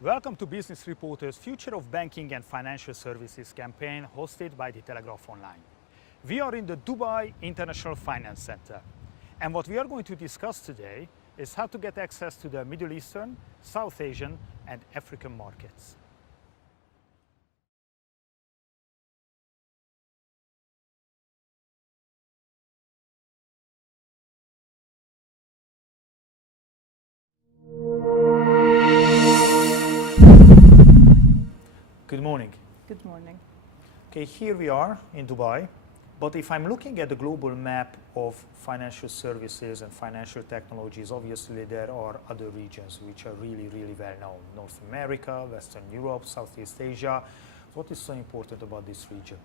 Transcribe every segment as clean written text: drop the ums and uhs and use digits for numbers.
Welcome to Business Reporter's Future of Banking and Financial Services campaign hosted by The Telegraph Online. We are in the Dubai International Finance Center, and what we are going to discuss today is how to get access to the Middle Eastern, South Asian and African markets. Good morning. Good morning. Okay, here we are in Dubai, but if I'm looking at the global map of financial services and financial technologies, obviously there are other regions which are really well known. North America, Western Europe, Southeast Asia. What is so important about this region?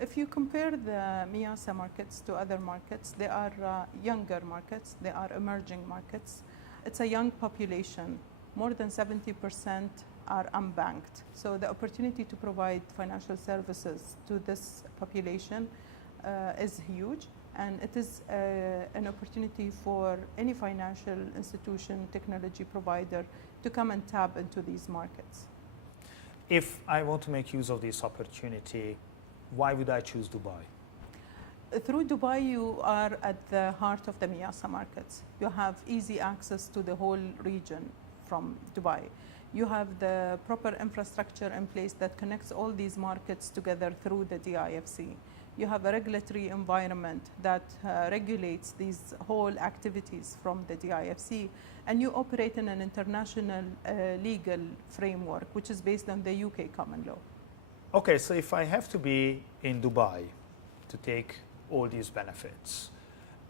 If you compare the MIASA markets to other markets, they are younger markets, they are emerging markets. It's a young population. More than 70% are unbanked. So the opportunity to provide financial services to this population is huge, and it is an opportunity for any financial institution, technology provider to come and tap into these markets. If I want to make use of this opportunity, why would I choose Dubai? Through Dubai, you are at the heart of the MIASA markets. You have easy access to the whole region from Dubai. You have the proper infrastructure in place that connects all these markets together through the DIFC. You have a regulatory environment that regulates these whole activities from the DIFC, and you operate in an international legal framework which is based on the UK common law. Okay, so if I have to be in Dubai to take all these benefits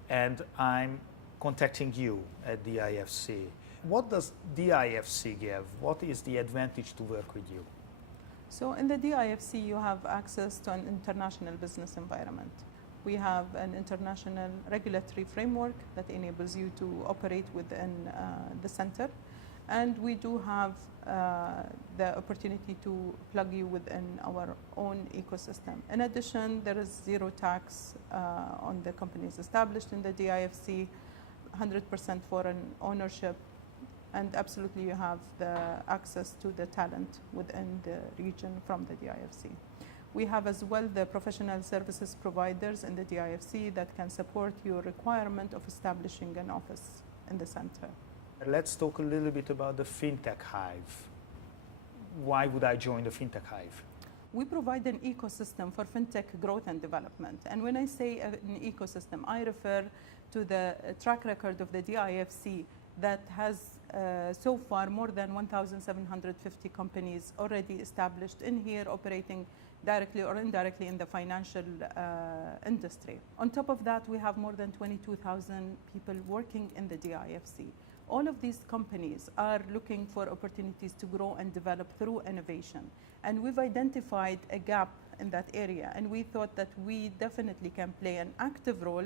and I'm contacting you at DIFC, what does DIFC give? What is the advantage to work with you? So in the DIFC, you have access to an international business environment. We have an international regulatory framework that enables you to operate within the center. And we do have the opportunity to plug you within our own ecosystem. In addition, there is zero tax on the companies established in the DIFC, 100% foreign ownership, and absolutely you have the access to the talent within the region from the DIFC. We have as well the professional services providers in the DIFC that can support your requirement of establishing an office in the center. Let's talk a little bit about the FinTech Hive. Why would I join the FinTech Hive? We provide an ecosystem for FinTech growth and development. And when I say an ecosystem, I refer to the track record of the DIFC that has so far more than 1,750 companies already established in here, operating directly or indirectly in the financial industry. On top of that, we have more than 22,000 people working in the DIFC. All of these companies are looking for opportunities to grow and develop through innovation. And we've identified a gap in that area, and we thought that we definitely can play an active role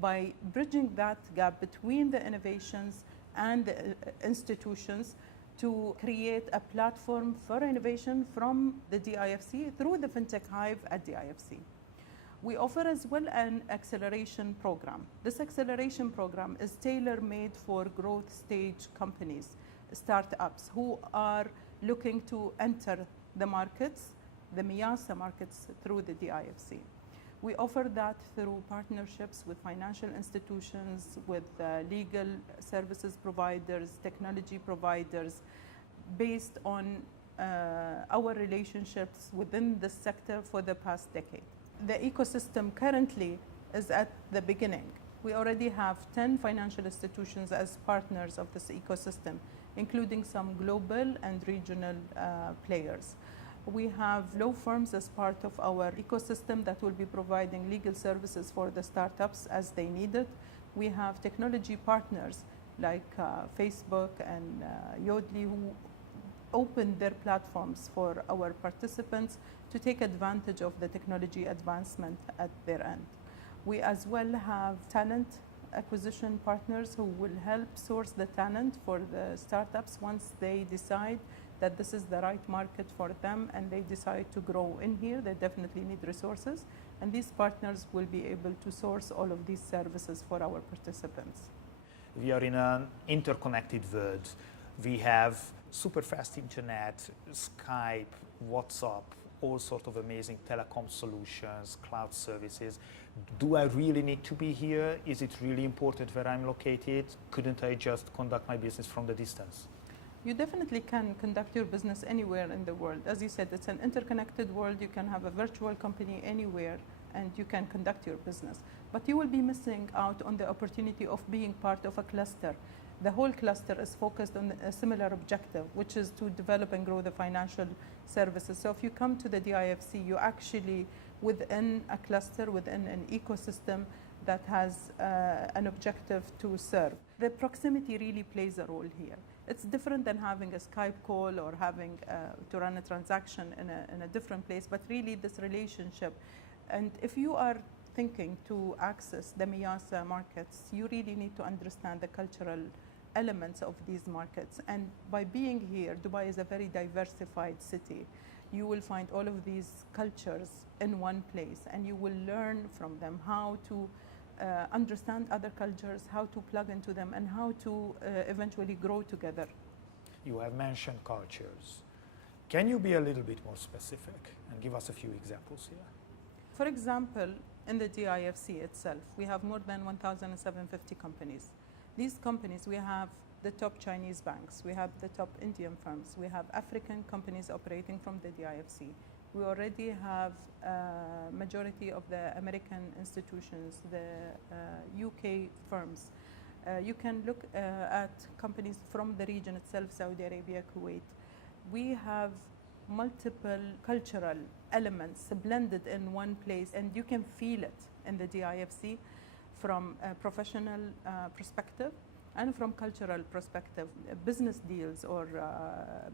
by bridging that gap between the innovations and the institutions to create a platform for innovation from the DIFC through the FinTech Hive at DIFC. We offer as well an acceleration program. This acceleration program is tailor-made for growth stage companies, startups who are looking to enter the markets, the MIASA markets, through the DIFC. We offer that through partnerships with financial institutions, with legal services providers, technology providers, based on our relationships within the sector for the past decade. The ecosystem currently is at the beginning. We already have 10 financial institutions as partners of this ecosystem, including some global and regional players. We have law firms as part of our ecosystem that will be providing legal services for the startups as they need it. We have technology partners like Facebook and Yodlee who open their platforms for our participants to take advantage of the technology advancement at their end. We as well have talent acquisition partners who will help source the talent for the startups once they decide that this is the right market for them and they decide to grow in here. They definitely need resources, and these partners will be able to source all of these services for our participants. We are in an interconnected world. We have super fast internet, Skype, WhatsApp, all sorts of amazing telecom solutions, cloud services. Do I really need to be here? Is it really important where I'm located? Couldn't I just conduct my business from the distance? You definitely can conduct your business anywhere in the world. As you said, it's an interconnected world. You can have a virtual company anywhere and you can conduct your business. But you will be missing out on the opportunity of being part of a cluster. The whole cluster is focused on a similar objective, which is to develop and grow the financial services. So if you come to the DIFC, you actually within a cluster, within an ecosystem that has an objective to serve. The proximity really plays a role here. It's different than having a Skype call or having to run a transaction in a different place, but really this relationship. And if you are thinking to access the Miyasa markets, you really need to understand the cultural elements of these markets. And by being here, Dubai is a very diversified city. You will find all of these cultures in one place, and you will learn from them how to understand other cultures, how to plug into them, and how to eventually grow together. You have mentioned cultures. Can you be a little bit more specific and give us a few examples here? For example, in the DIFC itself, we have more than 1,750 companies. These companies, we have the top Chinese banks, we have the top Indian firms, we have African companies operating from the DIFC. We already have majority of the American institutions, the UK firms. You can look at companies from the region itself, Saudi Arabia, Kuwait. We have multiple cultural elements blended in one place, and you can feel it in the DIFC from a professional perspective and from cultural perspective. Business deals or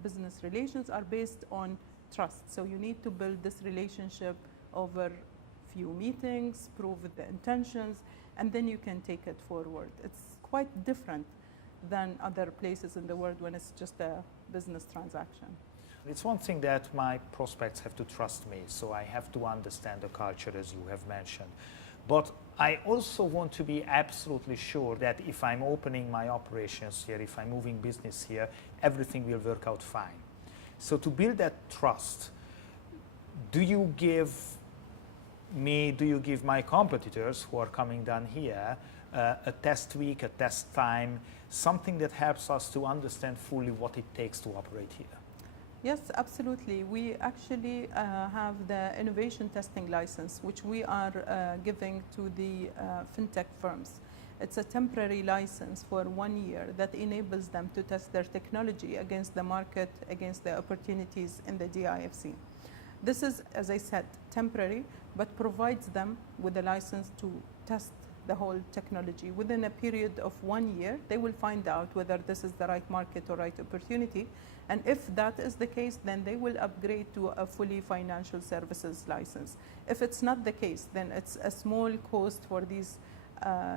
business relations are based on trust. So you need to build this relationship over few meetings, prove the intentions, and then you can take it forward. It's quite different than other places in the world when it's just a business transaction. It's one thing that my prospects have to trust me, so I have to understand the culture as you have mentioned. But I also want to be absolutely sure that if I'm opening my operations here, if I'm moving business here, everything will work out fine. So to build that trust, do you give my competitors who are coming down here a test week, a test time, something that helps us to understand fully what it takes to operate here? Yes, absolutely. We actually have the innovation testing license, which we are giving to the fintech firms. It's a temporary license for 1 year that enables them to test their technology against the market, against the opportunities in the DIFC. This is, as I said, temporary, but provides them with a license to test the whole technology. Within a period of 1 year, they will find out whether this is the right market or right opportunity. And if that is the case, then they will upgrade to a fully financial services license. If it's not the case, then it's a small cost for these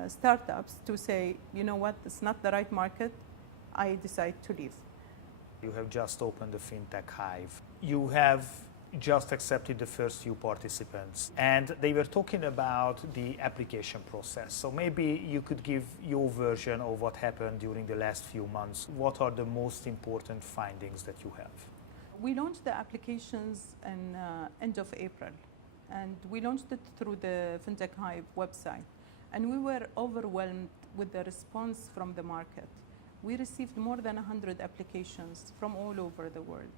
startups to say, you know what, it's not the right market, I decide to leave. You have just opened the FinTech Hive. You have just accepted the first few participants, and they were talking about the application process. So maybe you could give your version of what happened during the last few months. What are the most important findings that you have? We launched the applications in end of April, and we launched it through the FinTech Hive website. And we were overwhelmed with the response from the market. We received more than 100 applications from all over the world.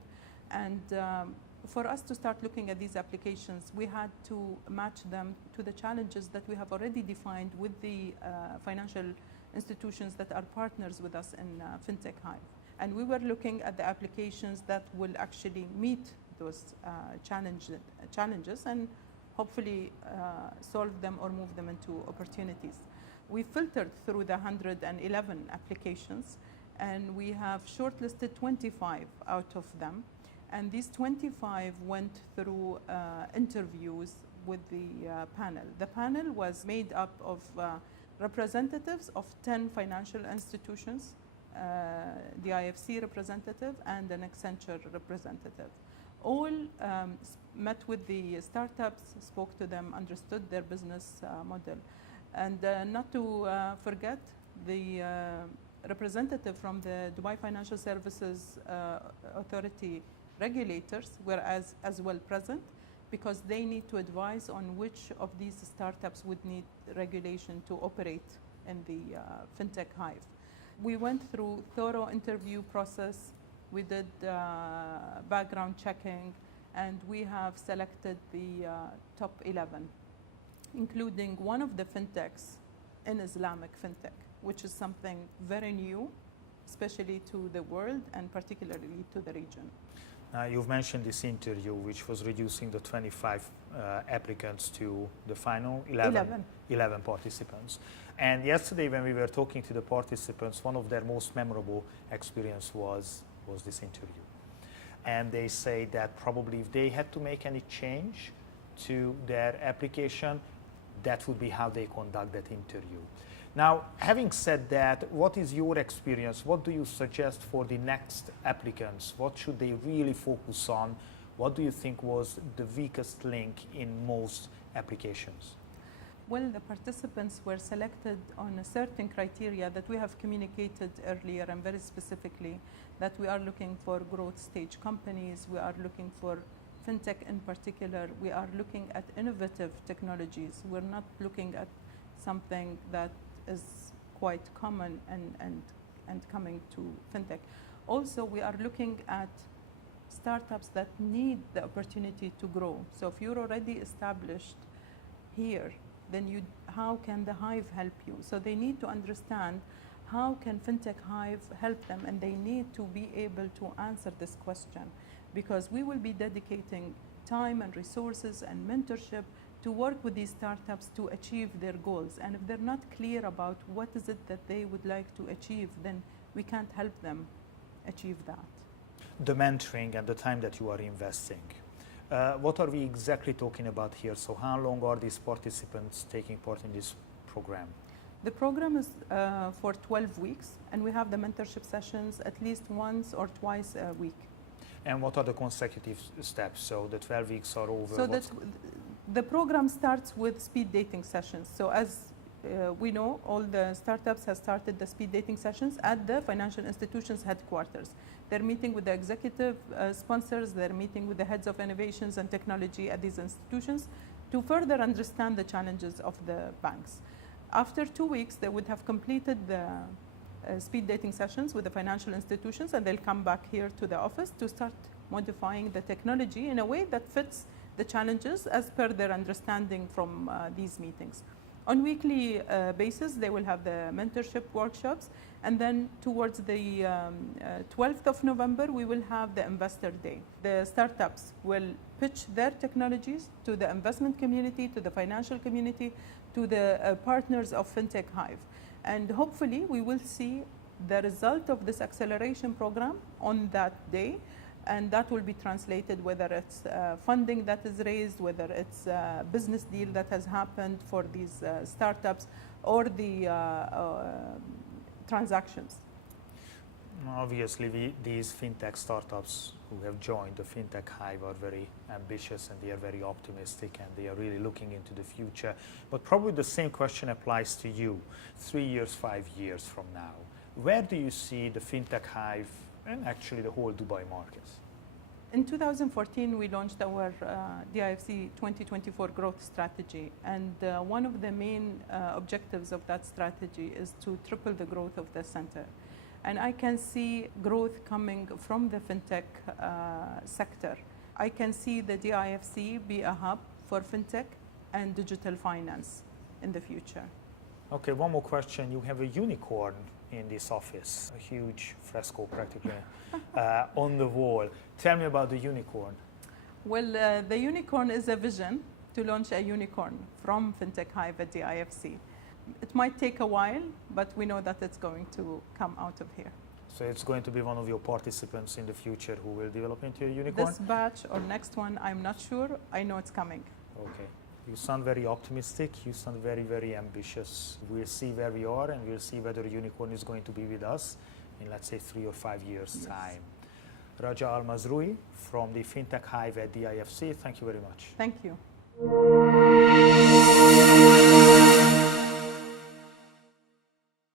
And for us to start looking at these applications, we had to match them to the challenges that we have already defined with the financial institutions that are partners with us in FinTech Hive. And we were looking at the applications that will actually meet those challenges and hopefully solve them or move them into opportunities. We filtered through the 111 applications, and we have shortlisted 25 out of them. And these 25 went through interviews with the panel. The panel was made up of representatives of 10 financial institutions, the IFC representative and an Accenture representative. All met with the startups, spoke to them, understood their business model. And not to forget the representative from the Dubai Financial Services Authority regulators were as well present, because they need to advise on which of these startups would need regulation to operate in the FinTech Hive. We went through thorough interview process, we did background checking, and we have selected the top 11, including one of the FinTechs in Islamic FinTech, which is something very new, especially to the world and particularly to the region. You've mentioned this interview, which was reducing the 25 applicants to the final 11 participants. And yesterday, when we were talking to the participants, one of their most memorable experience was this interview. And they say that probably if they had to make any change to their application, that would be how they conduct that interview. Now, having said that, what is your experience? What do you suggest for the next applicants? What should they really focus on? What do you think was the weakest link in most applications? Well, the participants were selected on a certain criteria that we have communicated earlier, and very specifically that we are looking for growth stage companies, we are looking for FinTech in particular, we are looking at innovative technologies. We're not looking at something that is quite common and coming to FinTech. Also, we are looking at startups that need the opportunity to grow. So if you're already established here, then how can the Hive help you? So they need to understand how can FinTech Hive help them, and they need to be able to answer this question, because we will be dedicating time and resources and mentorship to work with these startups to achieve their goals. And if they're not clear about what is it that they would like to achieve, then we can't help them achieve that. The mentoring and the time that you are investing. What are we exactly talking about here? So how long are these participants taking part in this program? The program is for 12 weeks, and we have the mentorship sessions at least once or twice a week. And what are the consecutive steps? So the 12 weeks are over. So the program starts with speed dating sessions. So as we know, all the startups have started the speed dating sessions at the financial institutions headquarters. They're meeting with the executive sponsors, they're meeting with the heads of innovations and technology at these institutions to further understand the challenges of the banks. After 2 weeks, they would have completed the speed dating sessions with the financial institutions, and they'll come back here to the office to start modifying the technology in a way that fits the challenges as per their understanding from these meetings. On weekly basis, they will have the mentorship workshops, and then towards the 12th of November, we will have the Investor Day. The startups will pitch their technologies to the investment community, to the financial community, to the partners of FinTech Hive. And hopefully, we will see the result of this acceleration program on that day, and that will be translated, whether it's funding that is raised, whether it's a business deal that has happened for these startups, or the transactions. Obviously, these FinTech startups who have joined the FinTech Hive are very ambitious, and they are very optimistic, and they are really looking into the future. But probably the same question applies to you 3 years, 5 years from now. Where do you see the FinTech Hive and actually the whole Dubai market? In 2014, we launched our DIFC 2024 growth strategy, and one of the main objectives of that strategy is to triple the growth of the center. And I can see growth coming from the FinTech sector. I can see the DIFC be a hub for FinTech and digital finance in the future. Okay, one more question. You have a unicorn in this office, a huge fresco practically on the wall. Tell me about the unicorn. Well, the unicorn is a vision to launch a unicorn from FinTech Hive at DIFC. It might take a while, but we know that it's going to come out of here. So it's going to be one of your participants in the future who will develop into a unicorn? This batch or next one, I'm not sure. I know it's coming. Okay. You sound very optimistic. You sound very, very ambitious. We'll see where we are, and we'll see whether a unicorn is going to be with us in, let's say, 3 or 5 years' time. Raja Al-Mazroui from the FinTech Hive at DIFC, thank you very much. Thank you.